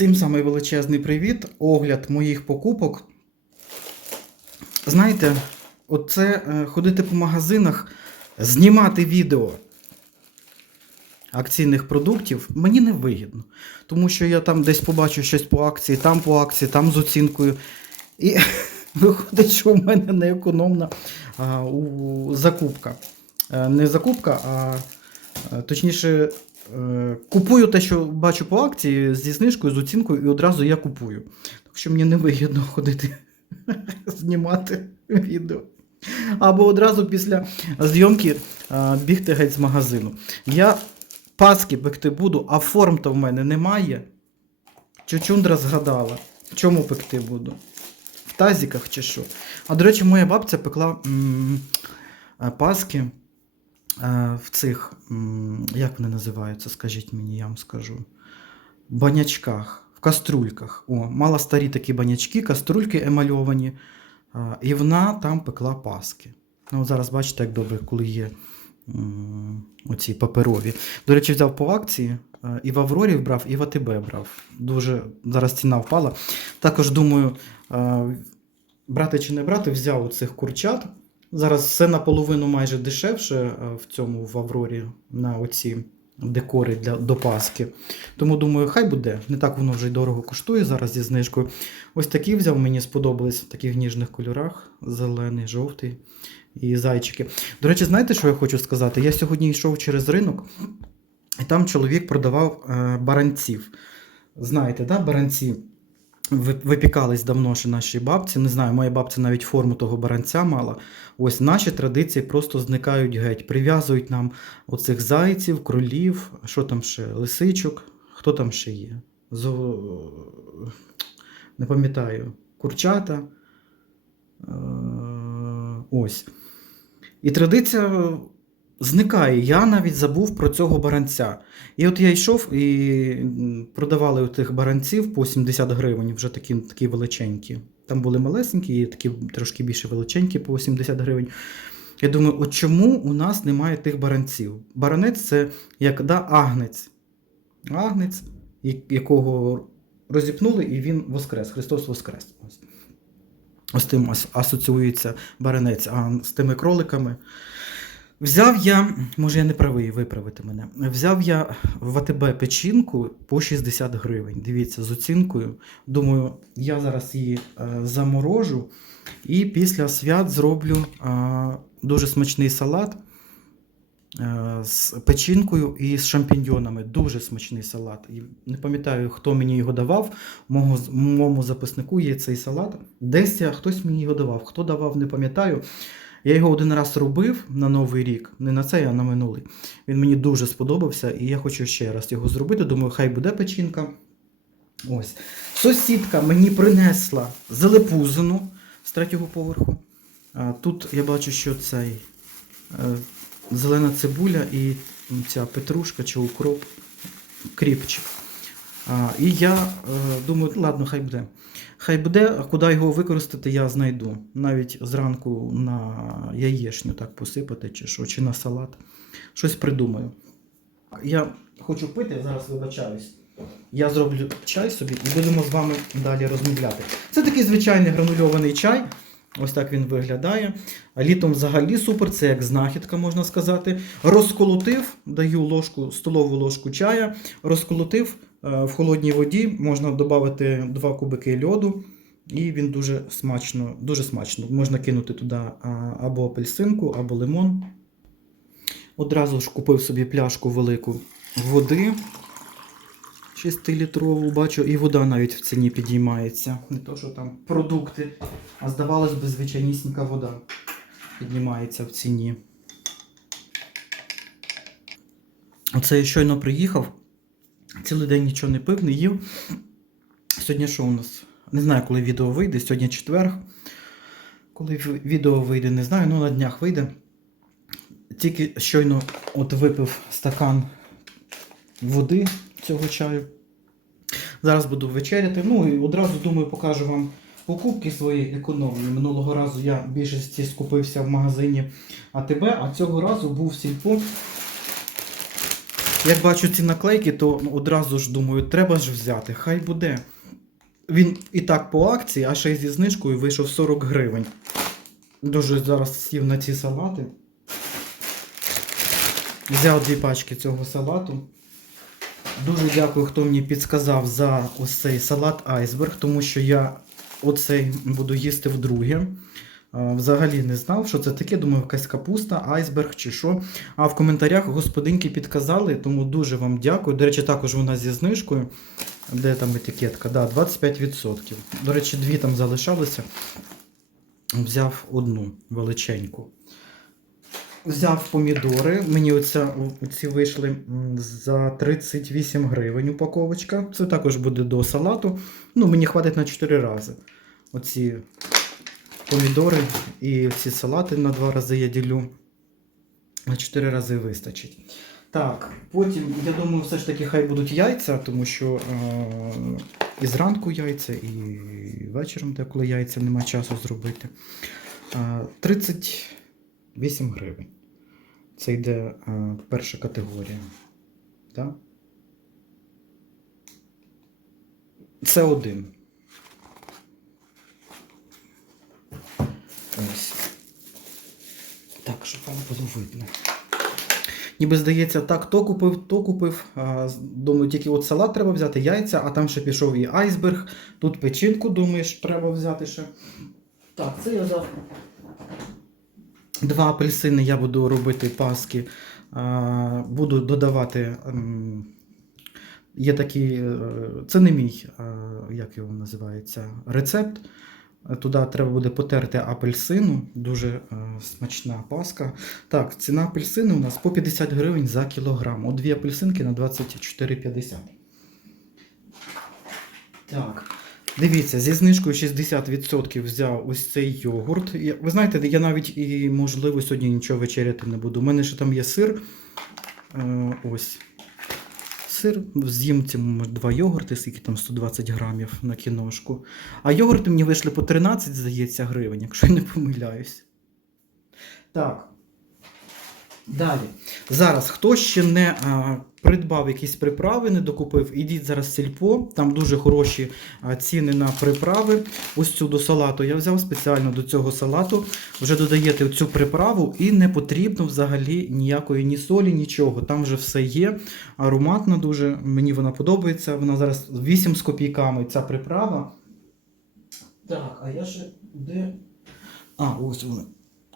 Всім самий величезний привіт. Огляд моїх покупок. Знаєте, оце е, ходити по магазинах, знімати відео акційних продуктів мені не вигідно. Тому що я там десь побачу щось по акції, там по акції, там з оцінкою. І виходить, що в мене неекономна закупка. Е, Не закупка, а е, точніше, купую те, що бачу по акції зі знижкою, з оцінкою, і одразу я купую. Так що мені не вигідно ходити знімати відео. Або одразу після зйомки бігти геть з магазину. Я паски пекти буду, а форм-то в мене немає. Чучундра згадала. Чому пекти буду? В тазіках чи що? А до речі, моя бабця пекла м, е, паски е, в цих, як вони називаються, скажіть мені, я вам скажу. Банячках, в каструльках. О, мала старі такі банячки, каструльки емальовані. І вона там пекла паски. Ну, зараз бачите, як добре, коли є оці паперові. До речі, взяв по акції. І в Аврорі брав, і в АТБ брав. Дуже зараз ціна впала. Також думаю, брати чи не брати, взяв у цих курчат. Зараз все наполовину майже дешевше е, в цьому в Аврорі на оці декори для, до Паски. Тому думаю, хай буде. Не так воно вже й дорого коштує зараз зі знижкою. Ось такі взяв, мені сподобались в таких ніжних кольорах: зелений, жовтий і зайчики. До речі, знаєте, що я хочу сказати? Я сьогодні йшов через ринок, і там чоловік продавав е, баранців. Знаєте, да, баранці випікались давно ще наші бабці. Не знаю, моя бабця навіть форму того баранця мала. Ось наші традиції просто зникають геть. Прив'язують нам оцих зайців, кролів, що там ще, лисичок, хто там ще є? Зо... Не пам'ятаю, курчата. Е, Ось. І традиція зникає. Я навіть забув про цього баранця. І от я йшов і продавали тих баранців по 70 гривень, вже такі, такі величенькі. Там були малесенькі і такі трошки більше величенькі по 70 гривень. Я думаю, от чому у нас немає тих баранців? Баранець це як да, агнець. Агнець, якого розіпнули, і він воскрес. Христос воскрес. Ось тим асоціюється баранець, а з тими кроликами. Взяв я, може я не правий, виправити мене. Взяв я в АТБ печінку по 60 гривень. Дивіться, з оцінкою. Думаю, я зараз її е, заморожу і після свят зроблю е, дуже смачний салат е, з печінкою і з шампіньйонами. Дуже смачний салат. І не пам'ятаю, хто мені його давав. Мого, моєму записнику є цей салат. Десь я, хтось мені його давав. Хто давав, не пам'ятаю. Я його один раз робив на Новий рік, не на цей, а на минулий. Він мені дуже сподобався, і я хочу ще раз його зробити. Думаю, хай буде печінка. Ось. Сусідка мені принесла залепузину з третього поверху. Тут я бачу, що цей е, зелена цибуля і ця петрушка чи укроп, кріпчик. І я е, думаю, ладно, хай буде. Хай буде, а куди його використати, я знайду. Навіть зранку на яєшню так посипати, чи що, чи на салат. Щось придумаю. Я хочу пити, зараз вибачаюсь. Я зроблю чай собі і будемо з вами далі розмовляти. Це такий звичайний гранульований чай. Ось так він виглядає. Літом взагалі супер, це як знахідка, можна сказати. Розколотив, даю ложку, столову ложку чая, розколотив в холодній воді, можна додати 2 кубики льоду, і він дуже смачно, дуже смачно. Можна кинути туди або апельсинку, або лимон. Одразу ж купив собі пляшку велику води. 6-літрову, бачу, і вода навіть в ціні підіймається. Не то, що там продукти, а здавалось би, звичайнісінька вода піднімається в ціні. Оце я щойно приїхав. Цілий день нічого не пив, не їв. Сьогодні що у нас? Не знаю, коли відео вийде. Сьогодні четверг. Коли відео вийде, не знаю, ну на днях вийде. Тільки щойно от випив стакан води цього чаю. Зараз буду вечеряти. Ну і одразу думаю, покажу вам покупки свої економні. Минулого разу я більшості скупився в магазині АТБ, а цього разу був сільпо Як бачу ці наклейки, то ну, одразу ж думаю, треба ж взяти, хай буде. Він і так по акції, а ще й зі знижкою вийшов 40 гривень. Дуже зараз сів на ці салати. Взяв дві пачки цього салату. Дуже дякую, хто мені підсказав за ось цей салат айсберг, тому що я оцей буду їсти вдруге. Взагалі не знав, що це таке. Думаю, якась капуста, айсберг чи що. А в коментарях господинки підказали, тому дуже вам дякую. До речі, також вона зі знижкою. Де там етикетка? Да, 25%. До речі, дві там залишалися. Взяв одну величеньку. Взяв помідори. Мені оця, оці вийшли за 38 гривень упаковочка. Це також буде до салату. Ну, мені хватить на 4 рази. Оці помідори і ці салати на 2 рази я ділю. На 4 рази вистачить. Так, потім, я думаю, все ж таки хай будуть яйця, тому що е, і зранку яйця, і вечором, коли яйця нема часу зробити. Е, 38 гривень. Це йде е, перша категорія. Так? Це один. Ось. Так, щоб вам було видно. Ніби здається, так, то купив, то купив. Думаю, тільки от салат треба взяти, яйця, а там ще пішов і айсберг. Тут печінку, думаєш, треба взяти ще. Так, це я взяв. Два апельсини я буду робити паски. Буду додавати. ем, Є такий, е, це не мій, е, як його називається, рецепт. Туди треба буде потерти апельсину, дуже е, смачна паска. Так, ціна апельсини у нас по 50 гривень за кілограм. От дві апельсинки на 24,50. Так. Дивіться, зі знижкою 60% взяв ось цей йогурт. Ви знаєте, я навіть і, можливо, сьогодні нічого вечеряти не буду. У мене ще там є сир. Е, ось. Сир, з'їм може, два йогурти, скільки там 120 грамів на кіношку. А йогурти мені вийшли по 13, здається, гривень, якщо я не помиляюсь. Так. Далі. Зараз, хто ще не а, придбав якісь приправи, не докупив, ідіть зараз в сільпо, там дуже хороші а, ціни на приправи. Ось цю до салату я взяв спеціально до цього салату. Вже додаєте цю приправу і не потрібно взагалі ніякої ні солі, нічого. Там вже все є. Ароматна дуже, мені вона подобається. Вона зараз 8 з копійками ця приправа. Так, а я ще де. А, ось вони.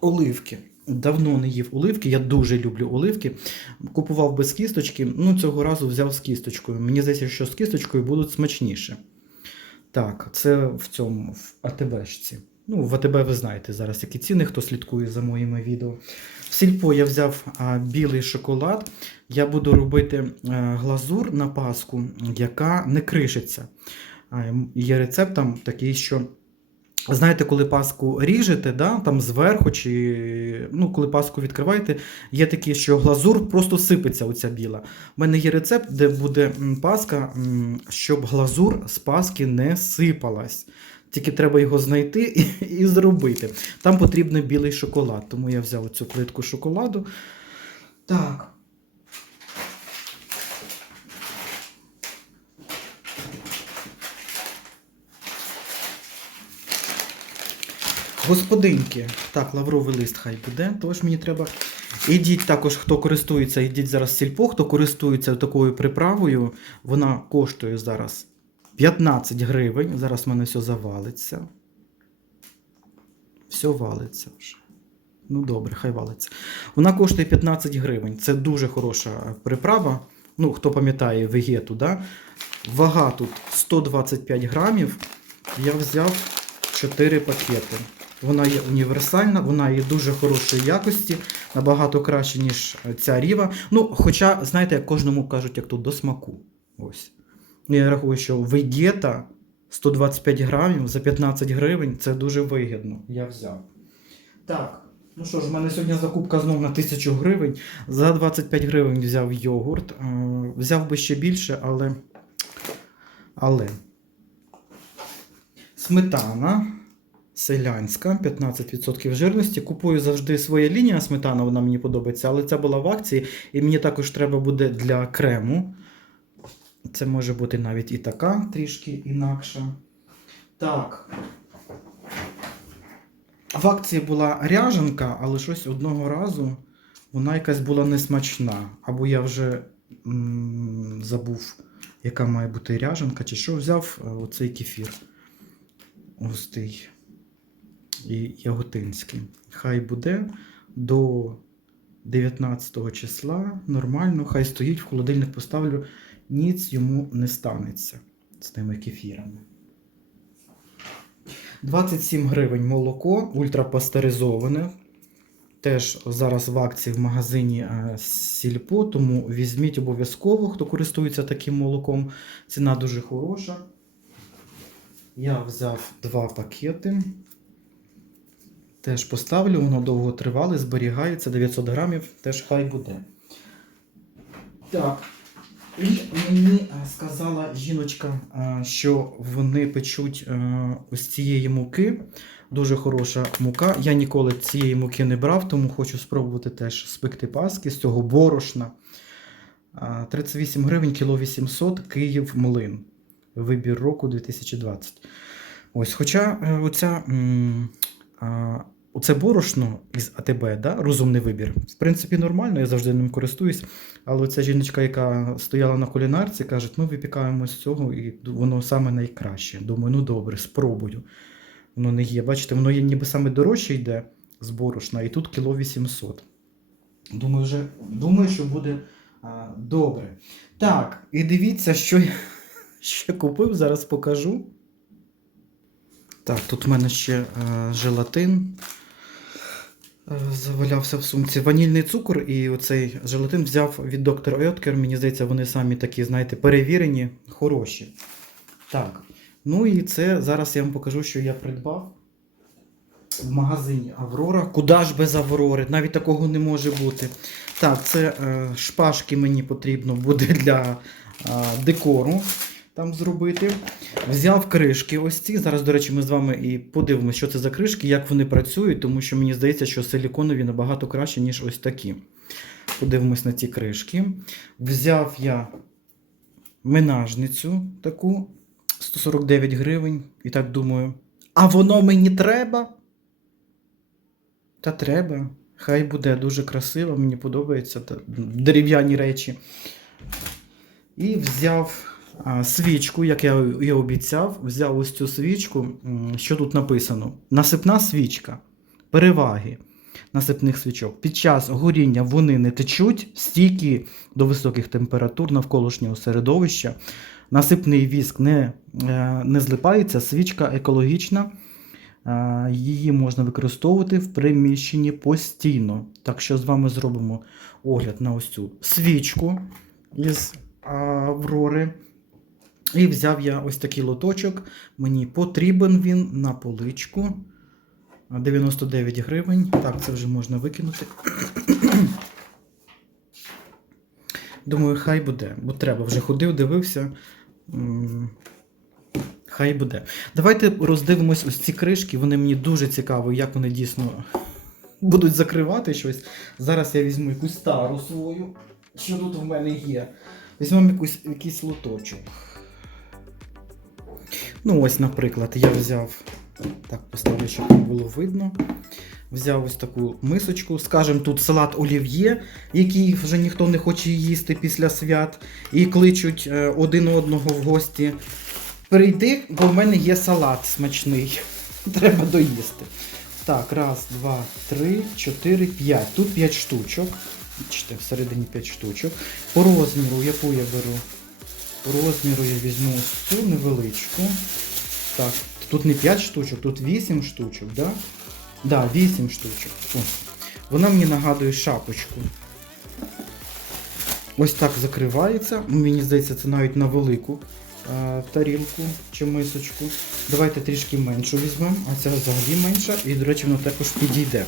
Оливки. Давно не їв оливки, я дуже люблю оливки. Купував без кісточки, ну цього разу взяв з кісточкою. Мені здається, що з кісточкою будуть смачніше. Так, це в цьому, в АТБшці. Ну, в АТБ ви знаєте зараз, які ціни, хто слідкує за моїми відео. В сільпо я взяв а, білий шоколад. Я буду робити е, глазур на паску, яка не кришиться. А, є рецепт там такий, що. Знаєте, коли паску ріжете, да, там зверху, чи ну, коли паску відкриваєте, є такі, що глазур просто сипеться, оця біла. У мене є рецепт, де буде паска, щоб глазур з паски не сипалась. Тільки треба його знайти і, і зробити. Там потрібен білий шоколад, тому я взяв цю плитку шоколаду. Так. Господинки, так, лавровий лист хай буде, тож мені треба. Ідіть також, хто користується, ідіть зараз сільпо, хто користується такою приправою, вона коштує зараз 15 гривень. Зараз в мене все завалиться. Все валиться вже. Ну добре, хай валиться. Вона коштує 15 гривень. Це дуже хороша приправа. Ну, хто пам'ятає вегету, да? Вага тут 125 грамів. Я взяв 4 пакети. Вона є універсальна, вона є дуже хорошої якості, набагато краще, ніж ця ріва. Ну, хоча, знаєте, як кожному кажуть, як тут до смаку. Ось. Ну, Я рахую, що вегета 125 грамів за 15 гривень це дуже вигідно. Я взяв. Так. Ну що ж, в мене сьогодні закупка знов на 1000 гривень. За 25 гривень взяв йогурт. Е, Взяв би ще більше, але. Але. Сметана. Селянська, 15% жирності. Купую завжди своя лінія сметана, вона мені подобається, але ця була в акції, і мені також треба буде для крему. Це може бути навіть і така, трішки інакша. Так. В акції була ряженка, але щось одного разу вона якась була несмачна. Або я вже м, забув, яка має бути ряженка, чи що взяв е, оцей кефір. Густий яготинський. Хай буде до 19 числа нормально, хай стоїть, в холодильник поставлю, ніц йому не станеться з тими кефірами. 27 гривень молоко, ультрапастеризоване. Теж зараз в акції в магазині е, Сільпо, тому візьміть обов'язково, хто користується таким молоком. Ціна дуже хороша. Я взяв два пакети. Теж поставлю, воно довго тривале, зберігається 900 грамів, теж хай буде. Так. І мені е, сказала жіночка, е, що вони печуть е, ось цієї муки. Дуже хороша мука. Я ніколи цієї муки не брав, тому хочу спробувати теж спекти паски з цього борошна. 38 гривень, кіло 800, Київ Млин. Вибір року 2020. Ось, хоча оця, оце борошно із АТБ, да, розумний вибір. В принципі, нормально, я завжди ним користуюсь. Але оця жіночка, яка стояла на кулінарці, каже, ми випікаємо з цього, і воно саме найкраще. Думаю, ну добре, спробую. Воно не є. Бачите, воно є ніби саме дорожче йде з борошна, і тут кіло 800. Думаю, вже, думаю, що буде а, добре. Так, і дивіться, що я ще купив, зараз покажу. Так, тут в мене ще е, желатин е, завалявся в сумці. Ванільний цукор і оцей желатин взяв від доктора Йоткер. Мені здається, вони самі такі, знаєте, перевірені, хороші. Так. Ну і це зараз я вам покажу, що я придбав в магазині Аврора. Куди ж без Аврори? Навіть такого не може бути. Так, це е, шпажки мені потрібно буде для е, декору там зробити. Взяв кришки ось ці. Зараз, до речі, ми з вами і подивимося, що це за кришки, як вони працюють, тому що мені здається, що силіконові набагато краще, ніж ось такі. Подивимось на ці кришки. Взяв я минажницю таку 149 гривень. І так думаю, а воно мені треба? Та треба. Хай буде дуже красиво, мені подобається дерев'яні речі. І взяв свічку, як я і обіцяв, взяв ось цю свічку. Що тут написано? Насипна свічка. Переваги насипних свічок. Під час горіння вони не течуть, стійкі до високих температур навколишнього середовища. Насипний віск не, е, не злипається, свічка екологічна. Е, Її можна використовувати в приміщенні постійно. Так що з вами зробимо огляд на ось цю свічку із Аврори. І взяв я ось такий лоточок. Мені потрібен він на поличку. 99 гривень. Так, це вже можна викинути. Думаю, хай буде, бо треба. Вже ходив, дивився. Хай буде. Давайте роздивимось ось ці кришки. Вони мені дуже цікаві, як вони дійсно будуть закривати щось. Зараз я візьму якусь стару свою. Що тут в мене є? Візьмемо якийсь лоточок. Ну, ось, наприклад, я взяв. Так, поставлю, щоб було видно. Взяв ось таку мисочку. Скажем, тут салат олів'є, який вже ніхто не хоче їсти після свят, і кличуть е, один одного в гості. Прийди, бо в мене є салат смачний. Треба доїсти. Так, раз, два, три, чотири, п'ять. Тут п'ять штучок. Бачите, всередині п'ять штучок. По розміру, яку я беру? По розміру я візьму ось цю невеличку. Так, тут не 5 штучок, тут 8 штучок, да? Да, 8 штучок. О. Вона мені нагадує шапочку. Ось так закривається. Ну, Мені здається, це навіть на велику е, тарілку чи мисочку. Давайте трішки меншу візьмемо, а ця взагалі менша. І, до речі, воно також підійде.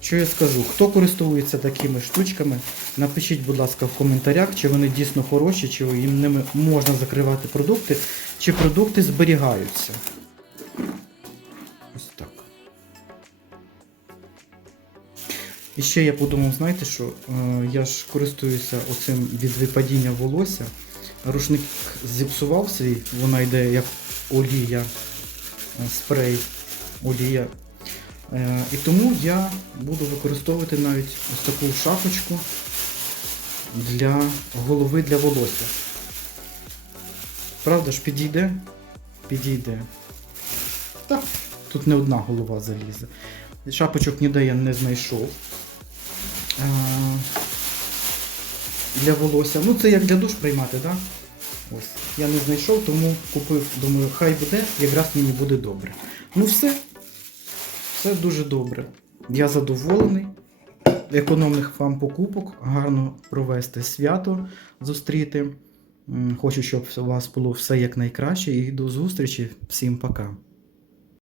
Що я скажу? Хто користується такими штучками, напишіть, будь ласка, в коментарях, чи вони дійсно хороші, чи їм ними можна закривати продукти, чи продукти зберігаються. Ось так. І ще я подумав, знаєте, що е, я ж користуюся оцим від випадіння волосся. Рушник зіпсував свій, вона йде як олія, е, спрей, олія Е, І тому я буду використовувати навіть ось таку шапочку для голови для волосся. Правда ж, підійде? Підійде. Так, тут не одна голова залізе. Шапочок ніде я не знайшов. Е, Для волосся. Ну, це як для душ приймати, так? Да? Ось. Я не знайшов, тому купив, думаю, хай буде, якраз мені буде добре. Ну все. Все дуже добре. Я задоволений. Економних вам покупок, гарно провести свято, зустріти. Хочу, щоб у вас було все якнайкраще і до зустрічі. Всім пока.